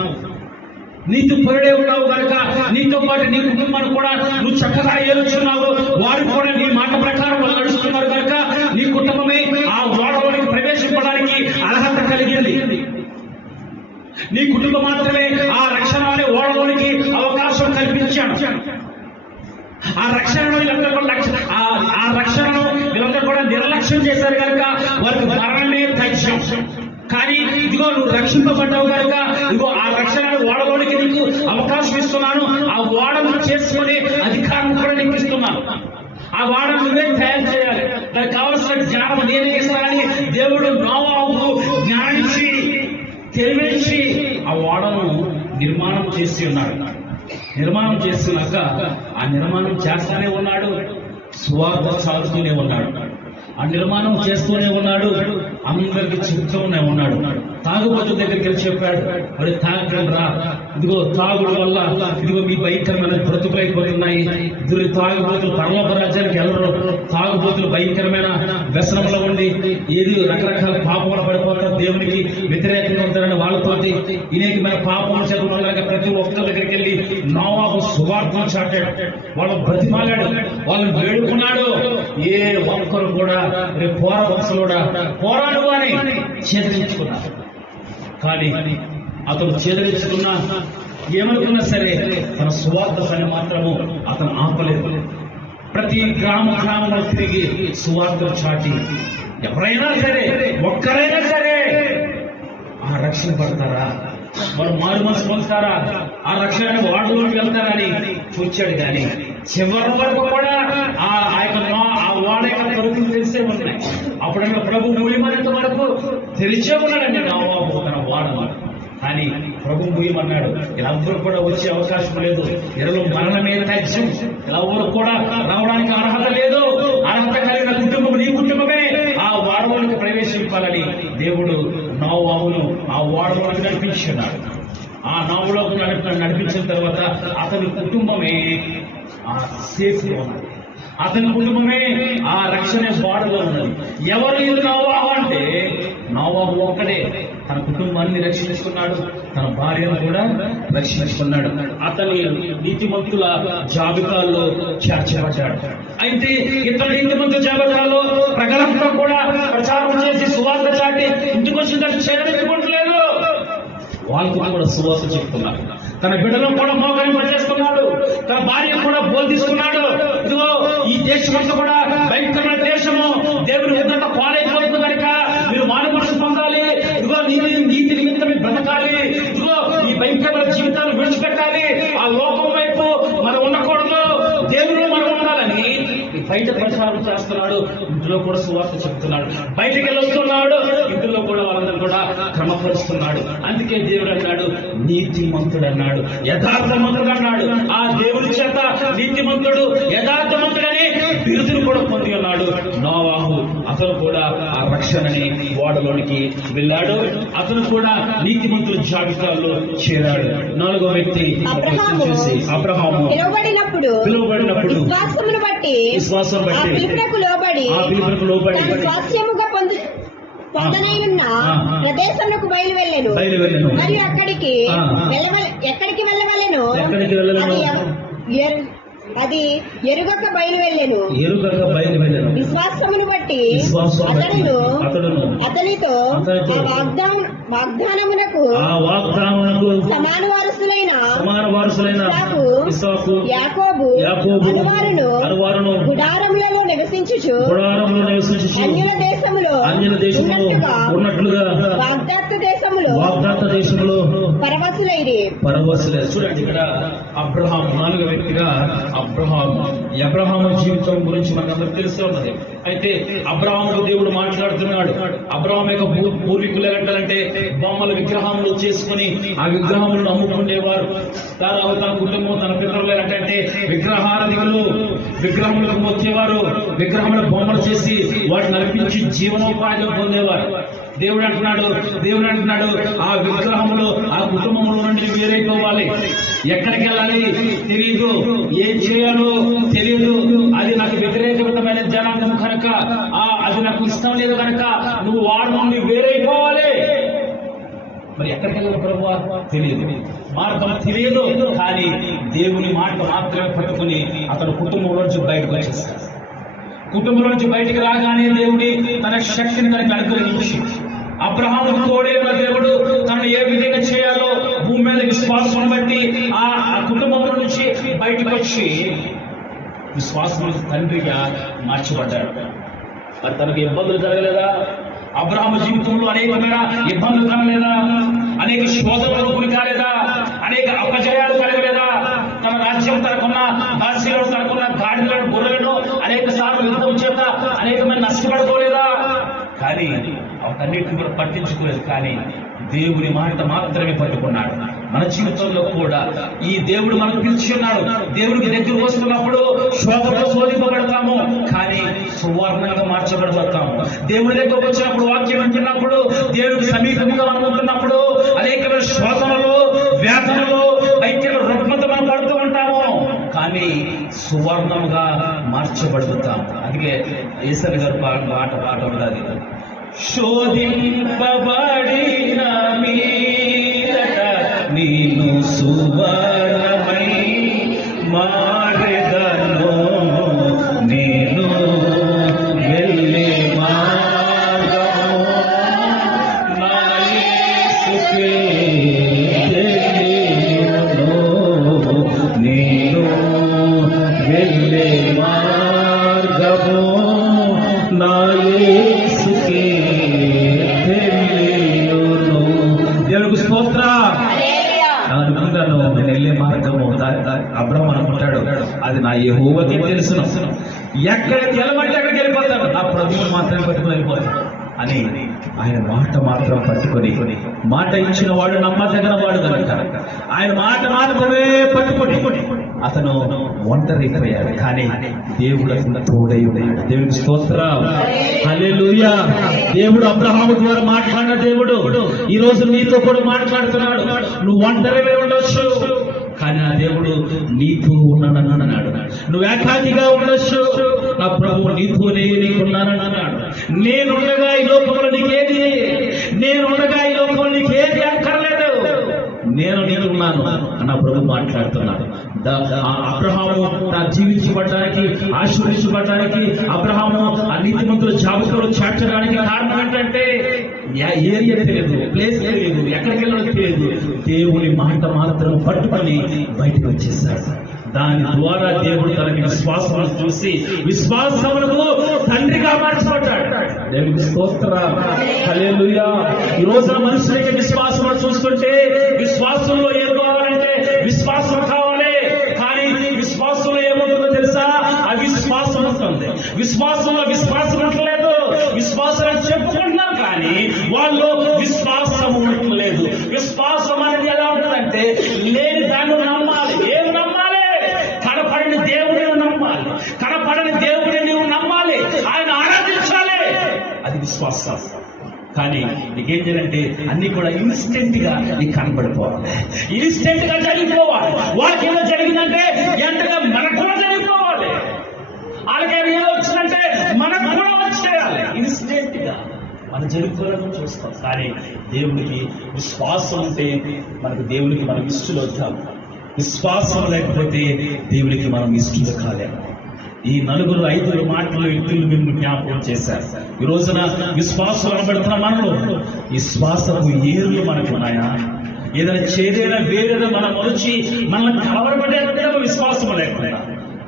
కనుక నీతో పాటు నీ కుటుంబాన్ని కూడా నువ్వు చక్కగా ఏలుచున్నావు, వారు కూడా నీ మాట ప్రకారం నడుస్తున్నారు కనుక నీ కుటుంబమే ఆ ఓడలోకి ప్రవేశించడానికి అర్హత కలిగింది. నీ కుటుంబం మాత్రమే ఆ రక్షణ అనే ఓడలోనికి అవకాశం కల్పించాడు. ఆ రక్షణను వీళ్ళందరూ కూడా నిర్లక్ష్యం చేశారు కనుక వారికి మరణమే తథ్యం. కానీ ఇదిగో నువ్వు రక్షింపబడ్డావు కనుక ఇదిగో ఆ రక్షణ ఓడలోనికి నీకు అవకాశం ఇస్తున్నాను, ఆ ఓడను చేసుకునే అధికారం కూడా నీకు ఇస్తున్నాను. ఆ వాడను నువ్వే తయారు చేయాలి, దానికి కావలసిన జ్ఞానం నేనే ఇస్తానని దేవుడు నోవాహుకు జ్ఞానించి తెలివించి ఆ ఓడను నిర్మాణం చేసి ఉన్నాడు. నిర్మాణం చేస్తున్నాక ఆ నిర్మాణం చేస్తూనే ఉన్నాడు, సువార్త సాగుతూనే ఉన్నాడు, ఆ నిర్మాణం చేస్తూనే ఉన్నాడు, అందరికి చెప్తూనే ఉన్నాడు. తాగుబోతు దగ్గరికి వెళ్ళి చెప్పాడు, మరి తాగండి రా, ఇదిగో తాగుడు వల్ల ఇదిగో మీ భయంకరమైన బ్రతుకులైపోతున్నాయి, ఇద్దరు తాగుబోతులు పరలోక రాజ్యానికి వెళ్ళరు, తాగుబోతులు భయంకరమైన వ్యసనంలో ఉండి ఏది రకరకాల పాపములు పడిపోతారు, దేవునికి వ్యతిరేకంగా ఉంటారని వాళ్ళతోటి ఇనేకమైన పాపములు చదువుకోలేక ప్రతి ఒక్కరి దగ్గరికి వెళ్ళి నోవాహు సువార్తను చాటాడు, వాళ్ళు బ్రతిమాలాడు, వాళ్ళని వేడుకున్నాడు. ఏ ఒక్కరు కూడా పోరాడు అని చేదరించుకున్నారు. కానీ అతను చేదరించుకున్నా ఏమనుకున్నా సరే తన సువార్త పని మాత్రము అతను ఆపలేదు. ప్రతి గ్రామంలో తిరిగి సువార్తను చాటి ఎవరైనా సరే ఒక్కరైనా సరే ఆ రక్షణ పడతారా, వారు మారు మనసు పొందుతారా, ఆ రక్షణ వాడులోకి వెళ్తారని చూచాడు. కానీ చివరి వరకు కూడా ఆ వాడ యొక్క తలుపులు తెలిసే ఉన్నాయి. అప్పుడైనా ప్రభు ముయ్యమనేంత వరకు తెరిచే ఉన్నాడండి నోవాహు తన వాడను. కానీ ప్రభు ముయ్యమన్నాడు, ఎవరు కూడా వచ్చే అవకాశం లేదు, ఎరలు మరణమే తథ్యం, ఎవరు కూడా రావడానికి అర్హత లేదు, అర్హత కలిగిన కుటుంబం నీ కుటుంబమే ఆ వాడలోకి ప్రవేశించాలని దేవుడు నోవాహును ఆ వాడలోకి నడిపించున్నాడు. ఆ నోవలోకి నడిపించిన తర్వాత అతని కుటుంబమే ఆ సేఫ్ లో ఉన్నది, అతని కుటుంబమే ఆ రక్షణ బాడలో ఉన్నది. ఎవరు ఇది నోవాహు అంటే నోవాహు ఒక్కడే తన కుటుంబాన్ని రక్షించుకున్నాడు, తన భార్యను కూడా రక్షించుకున్నాడు. అతని నీతిమంతుల జాబితాల్లో చేర్చబడ్డాడు. అయితే ఇతర నీతిమంతుల జాబితాలో ప్రజలంతా కూడా ప్రచారం చేసి సువార్త చాటి ఇంటికి వచ్చిందని చేరవేసుకుంటలేదు, వాళ్ళకు కూడా సువార్త చెప్తున్నారు. తన బిడ్డలను కూడా మోకరింపజేస్తున్నాడు, తన భార్య కూడా బోధిస్తున్నాడు. ఇదిగో ఈ దేశమంతా కూడా భయంకరమైన దేశము, దేవుని ఎదుట పాలైపోతుంది కనుక మీరు మానవశం పొందాలి, ఇదిగో నీతి నిమిత్తం బ్రతకాలి, ఇదిగో ఈ భయంకరమైన జీవితాలు విడిచిపెట్టాలి, ఆ లోకం వైపు మనం ఉండకూడదు, దేవుడు మనం ఉండాలని బయట ప్రచారం చేస్తున్నాడు. ఇంట్లో కూడా సువార్త చెప్తున్నాడు, బయటకు వస్తున్నాడు, ఇంట్లో కూడా వాళ్ళందరూ కూడా క్రమపరుస్తున్నాడు. అందుకే దేవుడు అన్నాడు నీతిమంతుడు అన్నాడు, యథార్థమంతుడు అన్నాడు. ఆ దేవుడి చేత నీతిమంతుడు యథార్థమంతుడని బిరుదును కూడా పొంది ఉన్నాడు నోవాహు. అతను కూడా ఆ రక్షణని ఓడలోనికి వెళ్ళాడు, అతను కూడా నీతిమంతుల జాబితాల్లో చేరాడు. నాలుగో వ్యక్తి అబ్రహాము పిలువబడినప్పుడు విశ్వాసం బట్టి ఆ పిలుపునకు లోబడి స్వాస్యముగా పొందనైన ప్రదేశంలోకి బయలువెళ్ళెను. మరియు ఎక్కడికి వెళ్ళవలెను అది ఎరుగక బయలువెళ్ళెను. విశ్వాసమును బట్టి అతనితో వాగ్దానమునకు సమాన వారసులైన యాకోబు అనువారును గుడారములలో నివసించుచు అన్యుల దేశములో ఉన్నట్లుగా వాగ్దత్త దేశములో వాగ్దాత దేశంలో పరవశులైరి. చూడండి, ఇక్కడ అబ్రహాం 4వ వ్యక్తిగా అబ్రహాము జీవితం గురించి మనకు తెలుస్తూ ఉన్నది. అయితే అబ్రహాముకు దేవుడు మాట్లాడుతున్నాడు. అబ్రహాం యొక్క పూర్వీకులు ఎలాంటే బొమ్మల విగ్రహములు చేసుకుని ఆ విగ్రహములను అమ్ముకునేవారు. దాదాపు తన కుటుంబం, తన పిల్లలు ఎలాంటే విగ్రహారాధికులు, విగ్రహములకు వచ్చేవారు, విగ్రహముల బొమ్మలు చేసి వాటిని అర్పించి జీవనోపాయం పొందేవారు. దేవుడు అంటున్నాడు ఆ విగ్రహములు ఆ కుటుంబంలో నుండి వేరైపోవాలి. ఎక్కడికి వెళ్ళాలి తెలియదు, ఏం చేయాలో తెలియదు. అది నాకు వ్యతిరేకమైన జనాంగం కనుక, అది నాకు ఇష్టం లేదు కనుక నువ్వు వాడి నుండి వేరైపోవాలి. మరి ఎక్కడికి వెళ్ళాలి ప్రభువా తెలియదు, మార్గం తెలియదు. కానీ దేవుని మాట మాత్రమే పట్టుకుని అతను కుటుంబంలోంచి బయటకు వచ్చేస్తాడు. కుటుంబం నుంచి బయటికి రాగానే దేవుడి తన శక్తిని తనకు అనుగ్రహించి అబ్రహాముకు తోడే ఉన్న దేవుడు తను ఏ విధంగా చేయాలో భూమి మీద విశ్వాసం బట్టి ఆ కుటుంబంలో నుంచి బయటకు వచ్చి విశ్వాసం తండ్రిగా మార్చబడ్డాడు. మరి తనకు ఇబ్బందులు జరగలేదా? అబ్రహాము జీవితంలో అనేకమైన ఇబ్బందులు కలగలేదా? అనేక శోధనలు గురి కాలేదా? అనేక అపజయాలు కలగలేదా? తన రాజ్యం తనకున్న దాస్యులను, తనకున్న గాడిదలను, గొర్రెలను అనేక సార్లు యుద్ధం చేత అనేకమైన నష్టపడుకోలేదా? కానీ అవన్నిటిని కూడా పట్టించుకోలేదు. కానీ దేవుని మాట మాత్రమే పట్టుకున్నాడు. మన జీవితంలో కూడా ఈ దేవుడు మనకు పిలిచి ఉన్నాడు. దేవుడికి దగ్గర వస్తున్నప్పుడు శోభతో శోధింపబడతాము, కానీ సువర్ణంగా మార్చబడతాము. దేవుడి దగ్గరకు వచ్చినప్పుడు, వాక్యం వింటున్నప్పుడు, దేవుడికి సమీపంగా అనుకుంటున్నప్పుడు అనేక శోధనలు, వేదనలు, ఐక్యలు, రుగ్మత మనం పడుతూ ఉంటాము, కానీ సువర్ణముగా మార్చబడుతాం. అందుకే ఈశ్వర్ గారు పాట ఉన్నది, శోధింపబడిన మీదట నేను సువర్ణమై మారెదను, నేను వెళ్ళే మార్గము నా యేసుకే తెలియును, నేను వెళ్ళే మార్గము నా యేసుకే తెలియును. దేవునికి స్తోత్రం. అనుకున్నాను నేను వెళ్ళే మార్గము, అబ్రహాము అనుకుంటాడు అది నా యెహోవాకే తెలుసును, ఎక్కడికి వెళ్ళమంటే అక్కడికి వెళ్ళిపోతాడు, నా ప్రభువుని మాత్రమే పట్టుకుని వెళ్ళిపోతాడు అని ఆయన మాట మాత్రం పట్టుకొని, మాట ఇచ్చిన వాడు నమ్మదగిన వాడు కనుక ఆయన మాట మాత్రమే పట్టుకొని అతను ఒంటరైపోయాడు. కానీ దేవుడు అతను తోడై ఉన్నాడు. దేవునికి స్తోత్రం. హల్లెలూయా. దేవుడు అబ్రహాము ద్వారా మాట్లాడిన దేవుడు ఈ రోజు నీతో కూడా మాట్లాడుతున్నాడు. నువ్వు ఒంటరిగా ఉండొచ్చు, కానీ ఆ దేవుడు నీతో ఉన్నానని అన్నాడు. నువ్వు ఏకాకిగా ఉండొచ్చు, నా ప్రభువు నీతోనే నీకున్నానని అన్నాడు. నేనుండగా ఈ లోకంలో నీకేది, నేనుండగా ఈ లోకంలో నీకేది అక్కర్లేదు, నేను నీకున్నాను అన్న ప్రభు మాట్లాడుతున్నాడు. అబ్రహాము జీవించబడడానికి, ఆశీర్వదించబడడానికి, అబ్రహాము ఆ నీతిమంతుల జాబితాలో చేర్చడానికి కారణం ఏంటంటే ఏరియా తెలియదు, ప్లేస్ తెలియదు, ఎక్కడికి వెళ్ళడం తెలియదు, దేవుని మాట మాత్రం పట్టుకొని బయటకు వచ్చేసాడు. దాని ద్వారా దేవుడు తనకి విశ్వాసం చూసి విశ్వాసములకు తండ్రిగా మార్చబడ్డాడు. దేవునికి స్తోత్రం. హల్లెలూయా. ఈ రోజున మనుషులకి విశ్వాసం చూస్తుంటే విశ్వాసంలో ఏం కావాలంటే విశ్వాసం కావాలి, కానీ విశ్వాసంలో ఏమవుతుందో తెలుసా? అవిశ్వాసం ఉంటుంది. విశ్వాసంలో విశ్వాసం ఉండలేదు, విశ్వాసం చెప్పుకుంటున్నారు కానీ వాళ్ళు విశ్వాసం ఉండట్లేదు. విశ్వాసం అనేది ఎలా ఉంటుందంటే లేని దాన్ని నమ్మాలి. ఏం నమ్మాలి? కనపడని దేవుడిని నమ్మాలి, కనపడని దేవుడిని నువ్వు నమ్మాలి, ఆయన ఆరాధించాలి. అది విశ్వాసం. కానీ నీకేం చేయాలంటే అన్ని కూడా ఇన్స్టెంట్ గా నీకు కనపడిపోవాలి, ఇన్స్టెంట్ గా జరిగిపోవాలి. వాళ్ళకి ఏదో జరిగిందంటే ఎంతగా మనకు కూడా జరిగిపోవాలి. వాళ్ళకి ఏదో వచ్చిందంటే మనకు కూడా వచ్చేయాలి. ఇన్స్టెంట్ గా మన జరిగిపోవడం చూస్తాం. కానీ దేవుడికి విశ్వాసం ఉంటే మనకు దేవుడికి మనం ఇష్టలు అవుతాం. విశ్వాసం లేకపోతే దేవుడికి మనం ఇష్టలు కాలేము. ఈ 4-5 మాటలు వ్యక్తులు మిమ్మల్ని జ్ఞాపకం చేశారు. ఈ రోజున విశ్వాసం అనబడుతున్న మనలో విశ్వాసపు ఏర్లు మనకు ఉన్నాయా? ఏదైనా చేదైనా వేరేదో మనం వచ్చి మనల్ని కలవరపడేటప్పుడు విశ్వాసం లేకుండా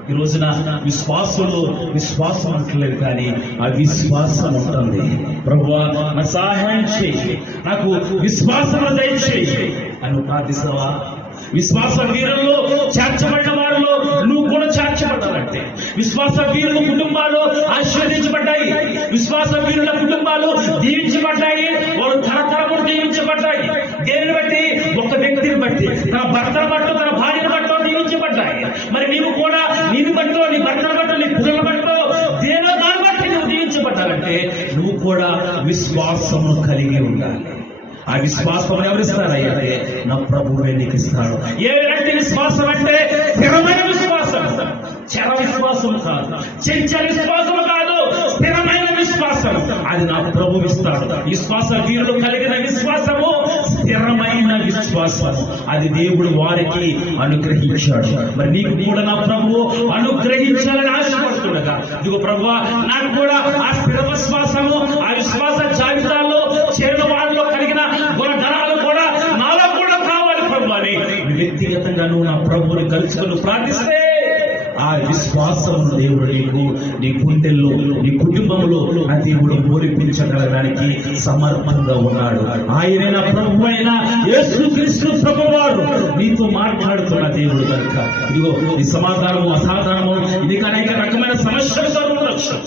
ఈ రోజున విశ్వాసంలో విశ్వాసం అంటలేదు, కానీ ఆ విశ్వాసం ఉంటుంది. ప్రభువా నాకు సహాయం చేయి, నాకు విశ్వాసం దయచేయి అని ప్రార్థిస్తావా? విశ్వాస వీరుల్లో చేర్చబడిన వారిలో నువ్వు కూడా చేర్చబడాలంటే, విశ్వాస వీరుల కుటుంబాలు ఆశీర్వదించబడ్డాయి, విశ్వాస వీరుల కుటుంబాలు దీవించబడ్డాయి, వారు తరతరములు దీవించబడ్డాయి. దేనిని బట్టి? ఒక వ్యక్తిని బట్టి, తన భర్తను బట్టో తన భార్యను బట్టో దీవించబడ్డాయి. మరి నీవు కూడా నీవు బట్టో, నీ భర్తను బట్టో, నీ పిల్లల బట్టో, దేనిలో దాన్ని బట్టి నువ్వు దీవించబడ్డాలంటే నువ్వు కూడా విశ్వాసము కలిగి ఉండాలి. ఆ విశ్వాసం ఎవరిస్తారయ్యా? నా ప్రభువే నీకు ఇస్తాడు. ఎలాంటి విశ్వాసం అంటే స్థిరమైన విశ్వాసం, చర విశ్వాసం కాదు, చంచల విశ్వాసం కాదు, స్థిరమైన విశ్వాసం. అది నా ప్రభు ఇస్తాడు. విశ్వాస వీరులు కలిగిన విశ్వాసము స్థిరమైన విశ్వాసము, అది దేవుడు వారికి అనుగ్రహించాడు. మరి నీకు కూడా నా ప్రభువు అనుగ్రహించాలని ఆశపడుతుండగా, ఇదిగో ప్రభువా నాకు కూడా ఆ స్థిర విశ్వాసము, ఆ విశ్వాస జాబితాలో చేరిన వారిలో కలిగిన గుణగణాలు కూడా నాలో కూడా కావాలి ప్రభు అని వ్యక్తిగతంగా నువ్వు నా ప్రభువుని కలుసుకుని ప్రార్థిస్తే ఆ విశ్వాసం దేవుడు నీకు, నీ గుండెల్లో, నీ కుటుంబంలో నా దేవుడు పూరిపించగలడానికి సమర్థంగా ఉన్నాడు. ఆయనే నా ప్రభు అయిన యేసుక్రీస్తు ప్రభువారు నీతో మాట్లాడుతున్న దేవుడు కనుక ఇదిగో ఈ సమాధానము అసాధారణము, ఇది అనేక రకమైన సమస్యలతో ఉండొచ్చు,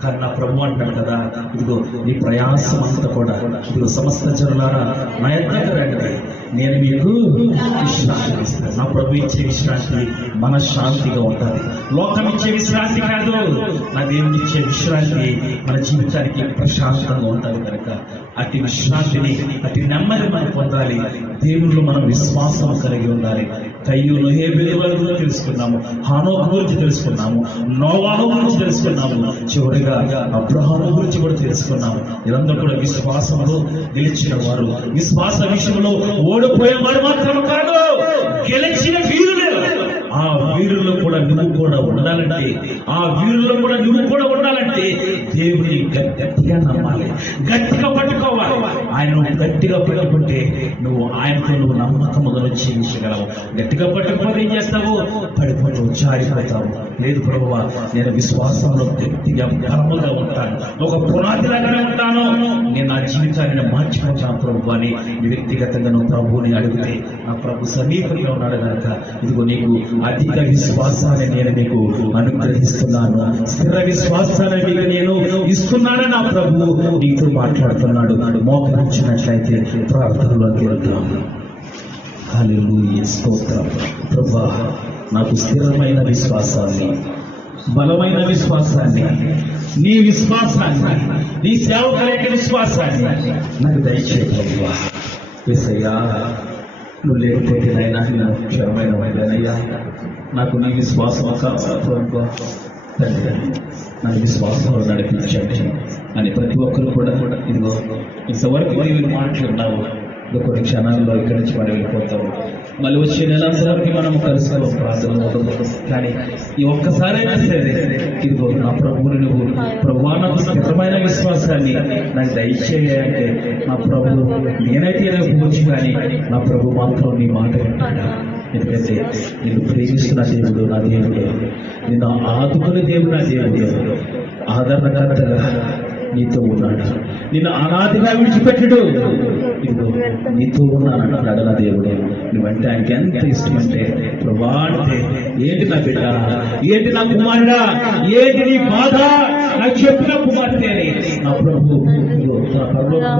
కానీ నా ప్రభు అంటాడు కదా, ఇదిగో నీ ప్రయాసం అంతా కూడా ఇదిగో సమస్త జనులారా నా యొక్క రండి, నేను మీకు విశ్రాంతి ఇస్తాను. నా ప్రభు ఇచ్చే విశ్రాంతి మనశ్శాంతిగా ఉంటుంది. లోకం ఇచ్చే విశ్రాంతి కాదు, నా దేవుని ఇచ్చే విశ్రాంతి మన జీవితానికి ప్రశాంతంగా ఉంటుంది. కనుక అతి విశ్రాంతిని, అతి నెమ్మది మనం పొందాలి. దేవుళ్ళు మనం విశ్వాసం కలిగి ఉండాలి. కయ్యూను హేబేలు గురించి తెలుసుకున్నాము, హానోకు గురించి తెలుసుకున్నాము, నోవాహు గురించి తెలుసుకున్నాము, చివరిగా అబ్రహాము గురించి కూడా తెలుసుకున్నాము. ఇదంతా కూడా విశ్వాసంలో నిలిచిన వారు, విశ్వాస విషయంలో ఓడిపోయే వారు మాత్రం కాదు, గెలిచిన వీరులే. ఆ వీరుల్లో కూడా నువ్వు కూడా ఉండాలంటే, ఆ వీరుల్లో కూడా నువ్వు కూడా ఉండాలంటే దేవుని గట్టిగా నమ్మాలి, గట్టిగా పట్టుకోవాలి. ఆయన గట్టిగా పట్టుకుంటే నువ్వు ఆయనతో నువ్వు నమ్మకముగా జీవించగలవు. గట్టిగా పట్టుకుంటే ఏం చేస్తావు? పడిపోతావు, జారిపోతావు. లేదు ప్రభువా నేను విశ్వాసంలో గట్టిగా బలముగా ఉంటాను, ఒక పునాదిలాగానే ఉంటాను, నేను నా జీవితాన్ని మార్చుకుంటాను ప్రభు అని వ్యక్తిగతంగా నువ్వు ప్రభువుని అడిగితే ఆ ప్రభు సమీపంగా ఉన్నాడు కనుక ఇదిగో నీకు అధిక విశ్వాసాన్ని నేను నీకు అనుగ్రహిస్తున్నాను, స్థిర విశ్వాసాన్ని నీకు నేను ఇస్తున్నానని నా ప్రభు నీతో మాట్లాడుతున్నాడు. మోకరించినట్లయితే ప్రార్థనలోకి వెళ్తాం. హల్లెలూయా, స్తోత్రం. ప్రభువా నాకు స్థిరమైన విశ్వాసాన్ని, బలమైన విశ్వాసాన్ని, నీ విశ్వాసాన్ని, నీ సేవకుల యొక్క విశ్వాసాన్ని నాకు దయచేయి ప్రభువా. యేసయ్యా నువ్వు లేకపోతే నైనా నేను క్షరమైన వైద్యనయ్యా, నాకు నీ విశ్వాసం కాదు తండ్రి, నా విశ్వాసంలో నడిపించండి అని ప్రతి ఒక్కరు కూడా ఇదిగో ఇంతవరకు నీవు మాట్లాడినావు. కొన్ని క్షణాల్లో ఇక్కడి నుంచి మనం వెళ్ళిపోతాము. మళ్ళీ వచ్చే నెలంతవరకు మనము కలుసుకోవాలి ప్రార్థనలో. కానీ ఈ ఒక్కసారైనా సరే ఇదిగో నా ప్రభువుని నువ్వు ప్రభువా నాకు స్థిరమైన విశ్వాసాన్ని నాకు దయచేయాలంటే నా ప్రభు నేనైతే పోవచ్చు, కానీ నా ప్రభు మాత్రం నీ మాట వింటాడా? ఎందుకంటే నేను ప్రేమిస్తున్న దేవుడు నా దేవుడు, నిన్ను ఆదుకునే దేవుడు నా దేవుడు, ఆదరణకర్తగా నీతో ఉన్నాడు, నిన్ను అనాదిగా విడిచిపెట్టడు, ఇదిగో నీతో ఉన్నాడు నా దేవుడు. నువ్వంటే ఆయనకి ఎంత ఇష్టం అంటే ప్రభా అంటే ఏంటి నా బిడ్డ, ఏంటి నా కుమారుడా, ఏంటి నీ బాధ నాకు చెప్పిన కుమార్తె అని నా ప్రభు నా పరలోకం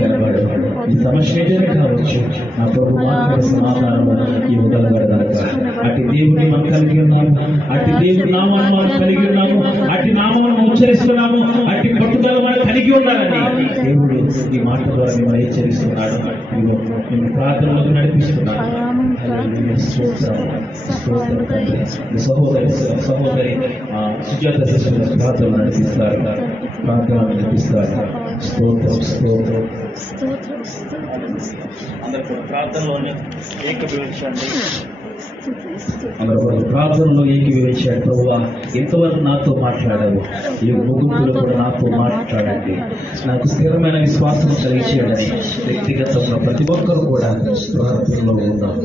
కలవాడు. ఈ సమస్య ఏదైనా కావచ్చు నా ప్రభు మాత్రం సమాధానము ఇవ్వగలవాడు కనుక అటు దేవుని మనం కలిగి ఉన్నాము, అటు దేవుని నామాన్ని మనం కలిగి ఉన్నాము, అటు నామాన్ని ఉచ్చరిస్తున్నాము, అటు పట్టుదల మనం కలిగి ఉండాలని దేవుడు ఈ మాట ద్వారా మిమ్మల్ని హెచ్చరిస్తున్నాడు. నేను ప్రార్థనలకు నడిపిస్తున్నాను. సహోదరి సుజాత శిశువుల ప్రార్థన నడిపిస్తారు, ప్రార్థన నడిపిస్తారు. స్తోత్రం స్తోత్రం. అందరూ ప్రార్థనలోనే ఏకీభవించండి. ప్రార్థనలో ఏకీభవించాడు. ప్రభువా ఎంతవరకు నాతో మాట్లాడావు, ఈ ముగింపులో కూడా నాతో మాట్లాడండి, నాకు స్థిరమైన విశ్వాసం కలిగించాడని వ్యక్తిగతంగా ప్రతి ఒక్కరు కూడా ప్రార్థనలో ఉన్నారు.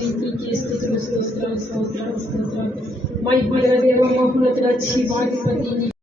మహిమగల దేవ మహోన్నతుడ జీవాధిపతి